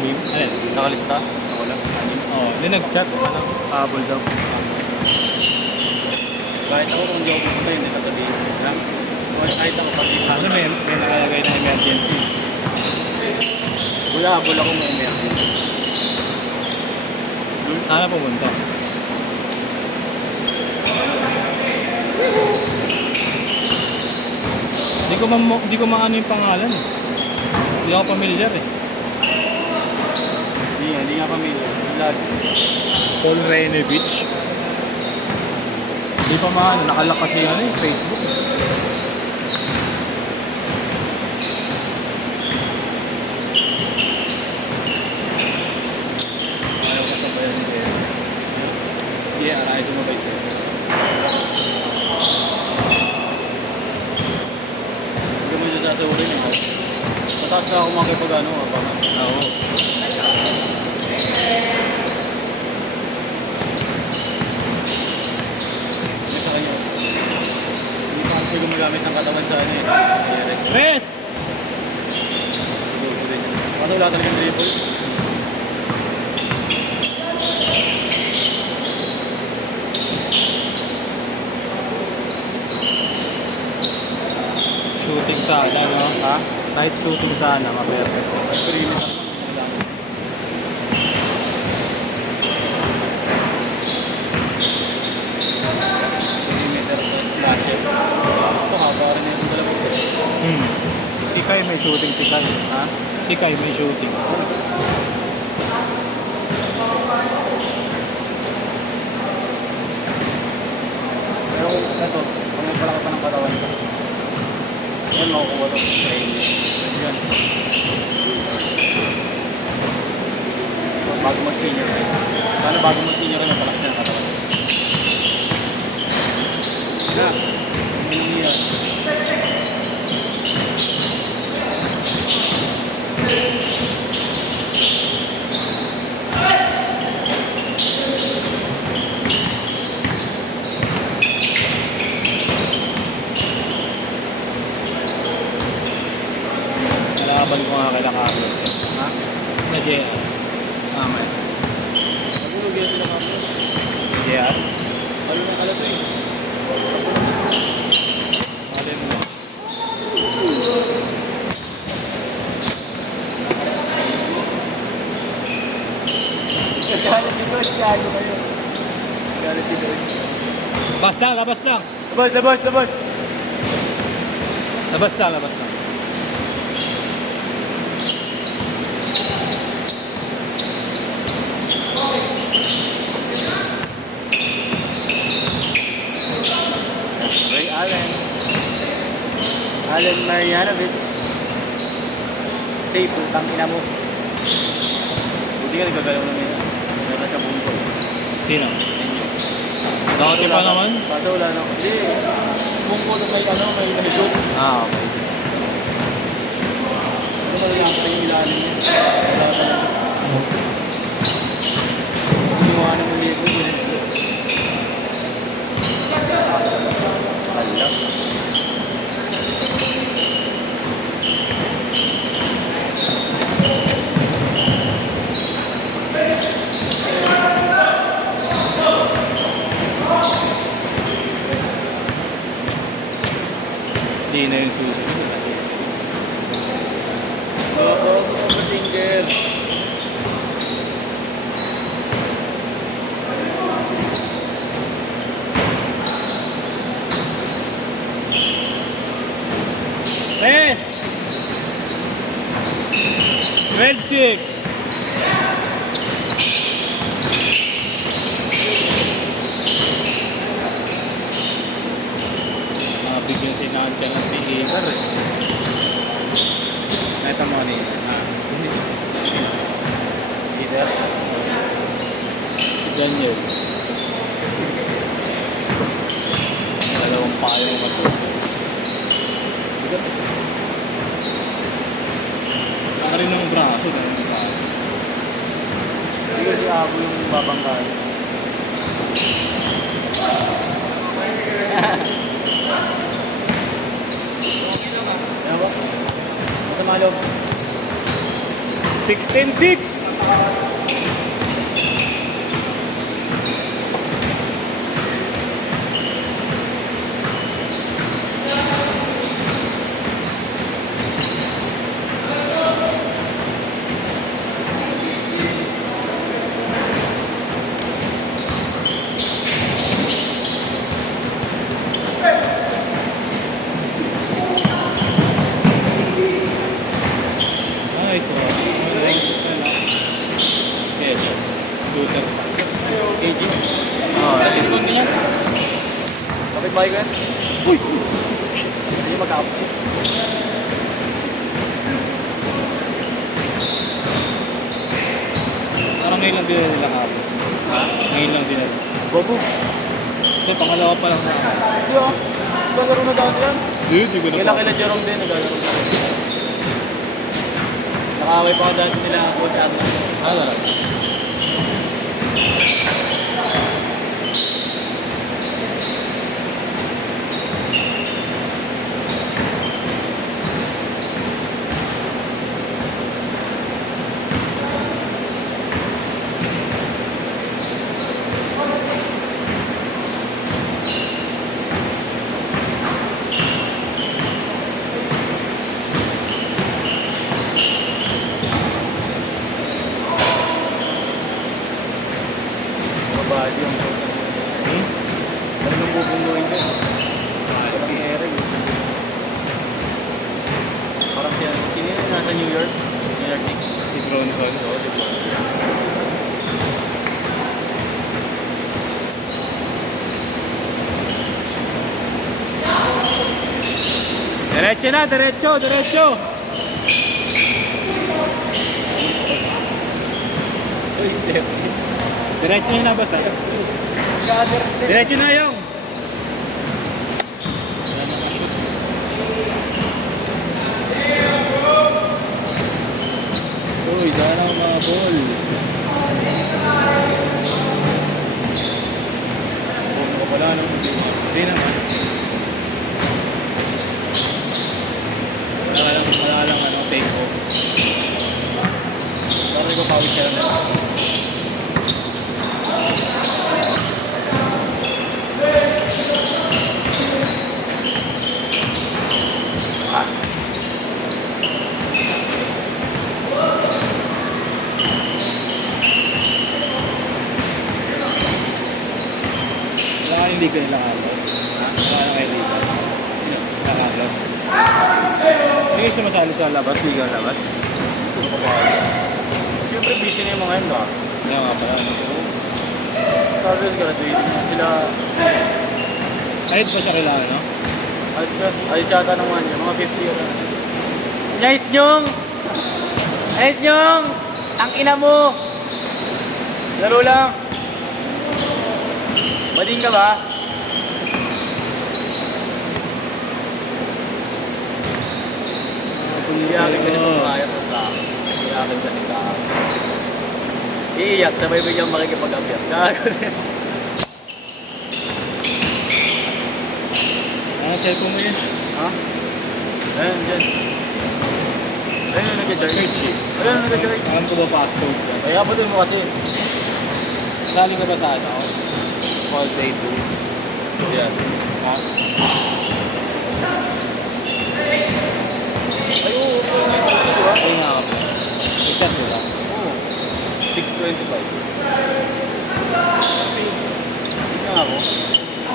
Anim? Alin? Nakalista? Wala. Anim? Oo, hindi nag-chat. Ano? Habol daw. Kahit ako kung hindi ako pupunta, hindi sasabihin. Lang. Kahit ako pag Ano may nakalagay na emergency. wala, habol ako may emergency. Sana pumunta. Hindi ko maano yung pangalan eh. Hindi ako familiar eh. Hindi nga pamilya. Vlog. Paul Reynevich. Hindi pa maano, nakalak kasi ano eh, Facebook eh. Ayaw ka sabayan ni Jerry. Yeah, aray sumabay siya. Hindi mo siya sasaburin eh. Mataas na ako makipag ano, abangan. Oo. Hindi sa kanya. Hindi pa ako gumagamit ng katawan sa ano eh. Jerry. Tres! Kaso wala talagang dribble. Shooting sana, no? Ha? Kahit shooting sana, ma-perfect. Perimeter lang. Perimeter plus slasher. Ito haba rin yung dalawa. Si Kai may shooting, si Kai. Ha? Si Kai may shooting. Pero ito, kung may palaki pa ng katawan ka. Yan, makukuha ito sa training. Yan. Bago mag-senior kayo. Paano bago mag-senior kayo, palaki ng katawan? Na, hindi yan. Nalaban ko nga kay Carlos. Ha? Na JR. Tama. Nagulog yan sila kapos. JR? Ano na kalat eh. Alin mo. Galit si Boss, gago kayo. Galit si Boss. Labas lang, labas lang. Labas, labas, labas. Labas lang, labas lang. Ray Allen. Allen Marjanovic. Say, putang ina mo. Buti ka nagagalaw na ngayon. Meron siya bungkol. Sino? Dati pa naman. Kaso wala na. Hindi. Bungkol may ano, may shoot. Ah, okay. Ano na lang pa yung ilalim niya. Wala ka na. Inuha na muli ito. Ala. Hindi na yung susunod. Oo, finger. Tres! 12-6! Bigyan si Nancha ng theater eh. Ito mo ni. Either. Si Daniel. Dalawang payo yung matos. Bigat eh. Wala rin ng braso. Siguro si Abo yung babanggaan. Ano ba? Masama loob. 6-10-6. Nice one. Yes. Shooter. KG. Oh, lagi ko niya. Kapit bahay ko yan. Uy! Hindi magkakapos. Parang ngayon lang din nila kapos. Ha? Ngayon lang din nila. Bobo. Ito, pangalawa pa lang na. Hindi ah. Naglalaro na dati yan. Hindi ko na Kailan kila Jerome din naglalaro na. Nakaway pa ka dati nila ang coach Arnold. Ah, wala. Mabahal yung Hmm? talagang bubungguin ko. Walang ere. Parang siya. Sino yun nasa New York? New York Knicks. Si Bronson. Oo, di ba? Diretso na, diretso, diretso. Uy, step. Diretso na basta. Gather step. Diretso na yung. Uy, sana ang mga ball. Wala naman. Hindi naman. Wala lang ano, take off. Parang ko pawis ka lang. Wala kang hindi ko nila Carlos. Wala kang kay Ligas. Nila Carlos. Hindi kayo sumasali sa labas, liga labas. Siyempre busy na yung mga yun ba? Kaya nga pala. Tapos graduating na sila. Kahit pa siya kailangan, no? Ay tsata naman yung mga 50 year. Nice nyong! Nice nyong! Ang ina mo! Laro lang! Bading ka ba? Iyakin kasi itong kaya ng tao. Iyakin kasi tao. Iiyak, sabay bigyan makikipag-abiyak. Kakagulit. Ano, cellphone mo yun? Ha? Ayun, dyan. Ayun yung nag-charge. Ayun yung nag-charge. Alam ko ba passcode yan? Kaya abutin mo kasi. Sali ka ba sa ano? All day 2. Yan. Ha? Ay, oo. Di ba? Ay nga ako. Ikat mo lang. Oo. 625. Hindi nga ako.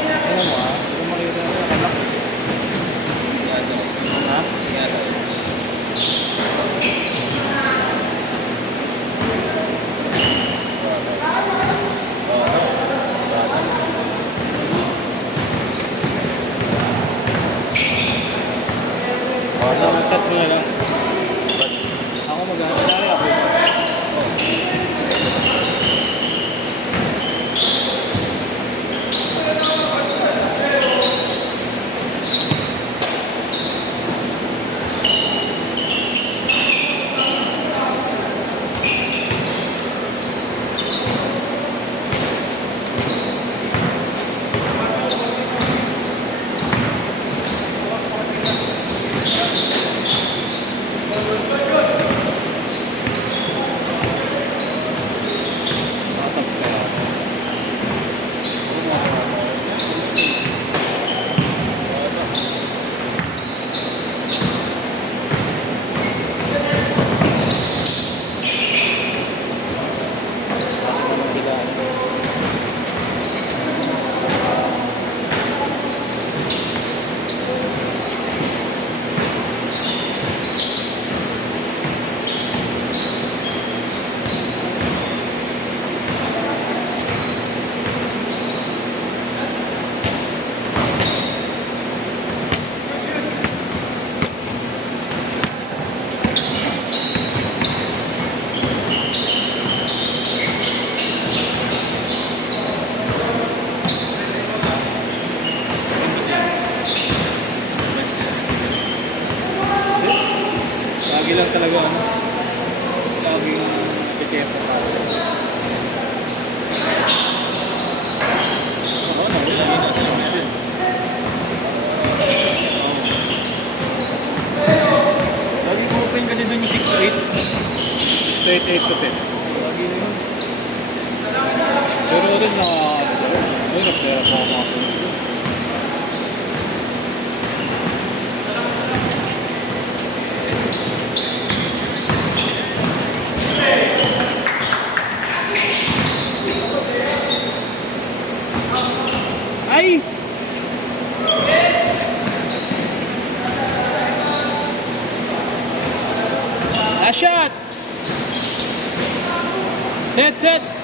Ano mo ha? Hindi ko makita na nakalak. Ha? Chat mo na lang. Ako mag-aaral ako. Kahit 8 to 10. Lagi na yun. Pero rin na, ayun, nagpera pa ako mga ay! Last shot! Set, set!